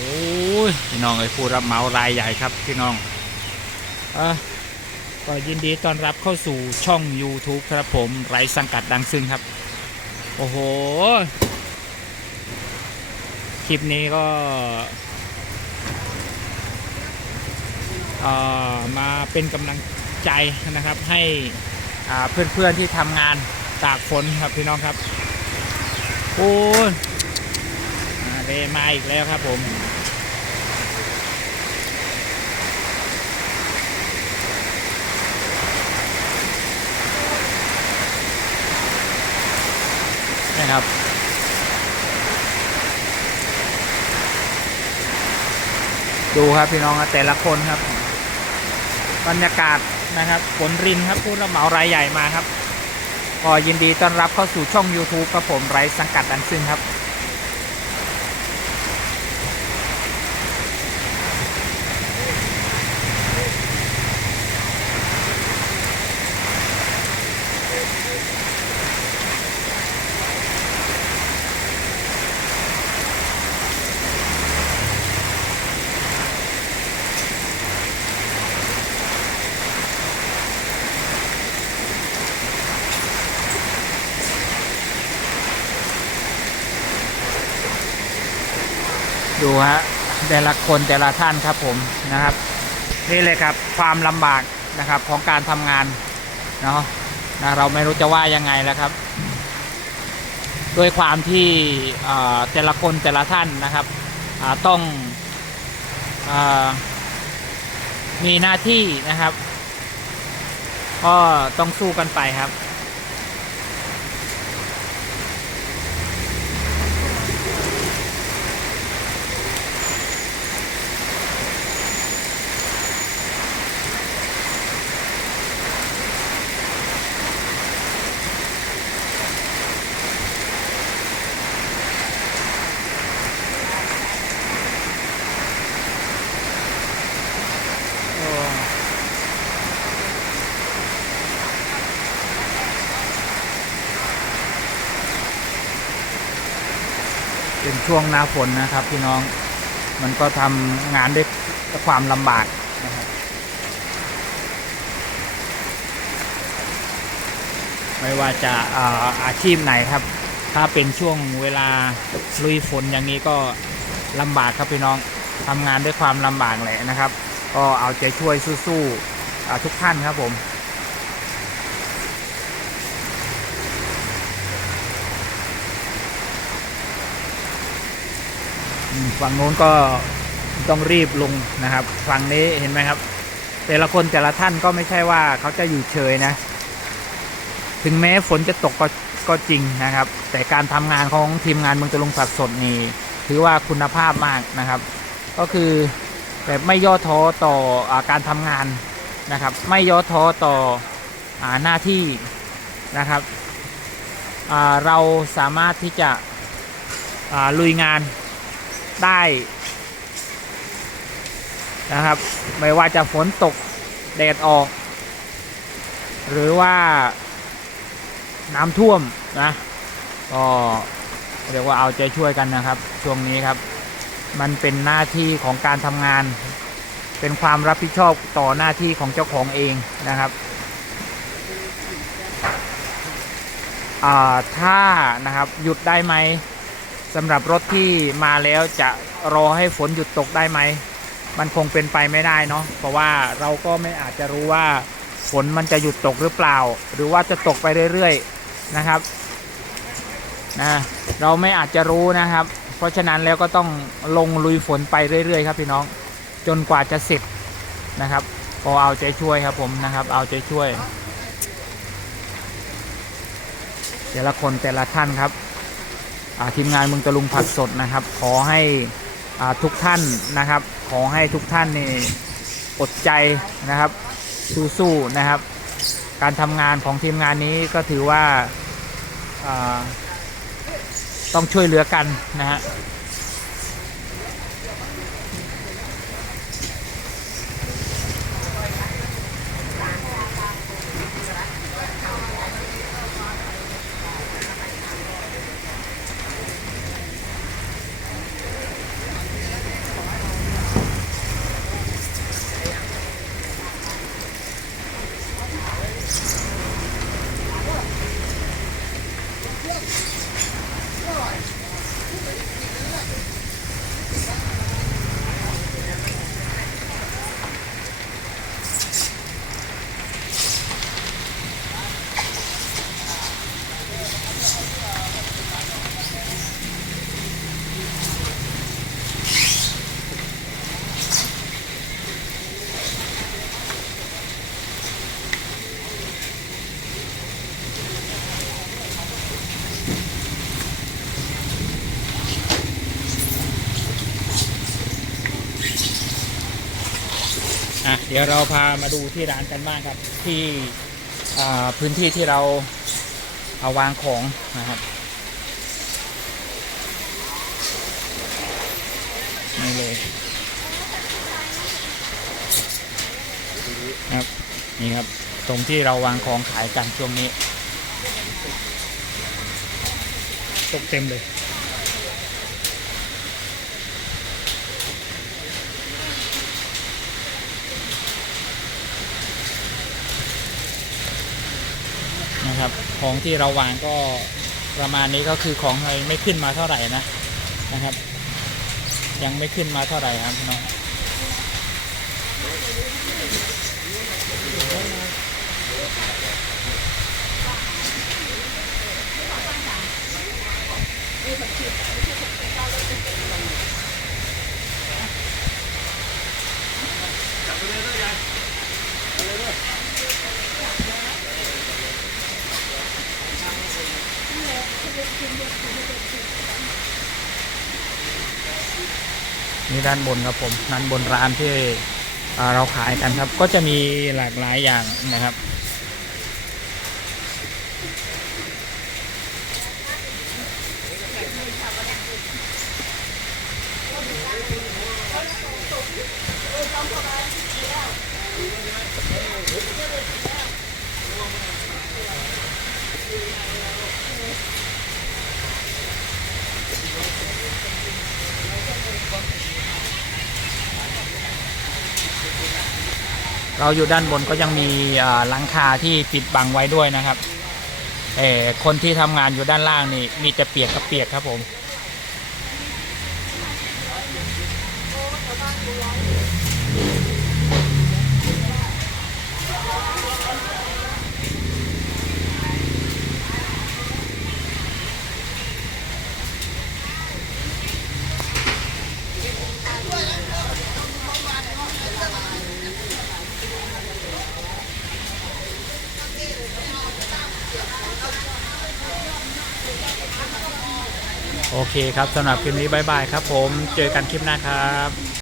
อ้ยพี่น้องไอ้ผู้รับเหมารายใหญ่ครับพี่น้องอะก็ยินดีต้อนรับเข้าสู่ช่อง YouTube ครับผมไรสังกัดดังซึ่งครับ โอ้โห คลิปนี้ก็มาเป็นกำลังใจนะครับให้เพื่อนๆที่ทำงานตากฝนครับพี่น้องครับโอ้ยเดมาอีกแล้วครับผม นะครับ ดูครับพี่น้องแต่ละคนครับ บรรยากาศนะครับฝนรินครับผู้รับเหมารายใหญ่มาครับก็ยินดีต้อนรับเข้าสู่ช่อง YouTube กับผมไร้สังกัดอันซึ่งครับ ดูฮะแต่ละคนแต่ละท่านครับผมนะครับ นี่เลยครับความลำบากนะครับของการทำงานเนาะนะเราไม่รู้จะว่ายังไงแล้วครับ ด้วยความที่เอ่อแต่ละคนแต่ละท่านนะครับต้องอมีหน้าที่นะครับ ก็ต้องสู้กันไปครับ เป็นช่วงหน้าฝนนะครับ พี่น้องมันก็ทำงานด้วยความลำบากนะครับไม่ว่าจะอาอาชีพไหนครับ ถ้าเป็นช่วงเวลาลุยฝนอย่างนี้ก็ลำบากครับพี่น้องทำงานด้วยความลำบากแหละนะครับ ก็เอาใจช่วยสู้ๆทุกท่านครับผม ฝั่งโน้นก็ต้องรีบลงนะครับ ฝั่งนี้เห็นไหมครับ แต่ละคนแต่ละท่านก็ไม่ใช่ว่าเขาจะอยู่เฉยนะ ถึงแม้ฝนจะตกก็ก็จริงนะครับ แต่การทำงานของทีมงานเมืองตะลุงสัดสดนี่ถือว่าคุณภาพมากนะครับ ก็คือแบบไม่ย่อท้อต่ออการทำงานนะครับ ไม่ย่อท้อต่ออหน้าที่นะครับเราสามารถที่จะลุยงาน ได้นะครับ ไม่ว่าจะฝนตกแดดออก หรือว่าน้ำท่วมนะก็เรียกว่าเอาใจช่วยกันนะครับ ช่วงนี้ครับ มันเป็นหน้าที่ของการทำงาน เป็นความรับผิดชอบต่อหน้าที่ของเจ้าของเองนะครับอ่าถ้านะครับหยุดได้ไหม สำหรับรถที่มาแล้วจะรอให้ฝนหยุดตกได้ไหม มันคงเป็นไปไม่ได้เนาะเพราะว่าเราก็ไม่อาจจะรู้ว่าฝนมันจะหยุดตกหรือเปล่า หรือว่าจะตกไปเรื่อยๆนะครับนะเราไม่อาจจะรู้นะครับ เพราะฉะนั้นแล้วก็ต้องลงลุยฝนไปเรื่อยๆ ครับพี่น้องจนกว่าจะเสร็จนะครับก็เอาใจช่วยครับผมนะครับ เอาใจช่วย แต่ละคนแต่ละท่านครับ ทีมงานเมืองตะลุงผักสดนะครับ ขอให้อ่าทุกท่านนะครับ ขอให้ทุกท่านนี่อดใจนะครับสู้ๆนะครับ การทำงานของทีมงานนี้ก็ถือว่าอ่าต้องช่วยเหลือกันนะฮะ Right. อะเดี๋ยวเราพามาดูที่ร้านกันบ้างครับ ที่พื้นที่ที่เราเอาวางของนะครับนี่เลยครับนี่ครับตรงที่เราวางของขายกันช่วงนี้ตกเต็มเลย นะครับ ของที่เราวางก็ประมาณนี้ก็คือของไม่ขึ้นมาเท่าไหร่นะนะครับ ยังไม่ขึ้นมาเท่าไหร่ครับพี่น้อง นี่ด้านบนครับผมด้านบนร้านที่เราขายกันครับ ก็จะมีหลากหลายอย่างนะครับ เราอยู่ด้านบนก็ยังมีหลังคาที่ปิดบังไว้ด้วยนะครับเออคนที่ทำงานอยู่ด้านล่างนี่มีแต่เปียกกับเปียกครับผม โอเคครับสำหรับคลิปนี้บายบายครับผม เจอกันคลิปหน้าครับ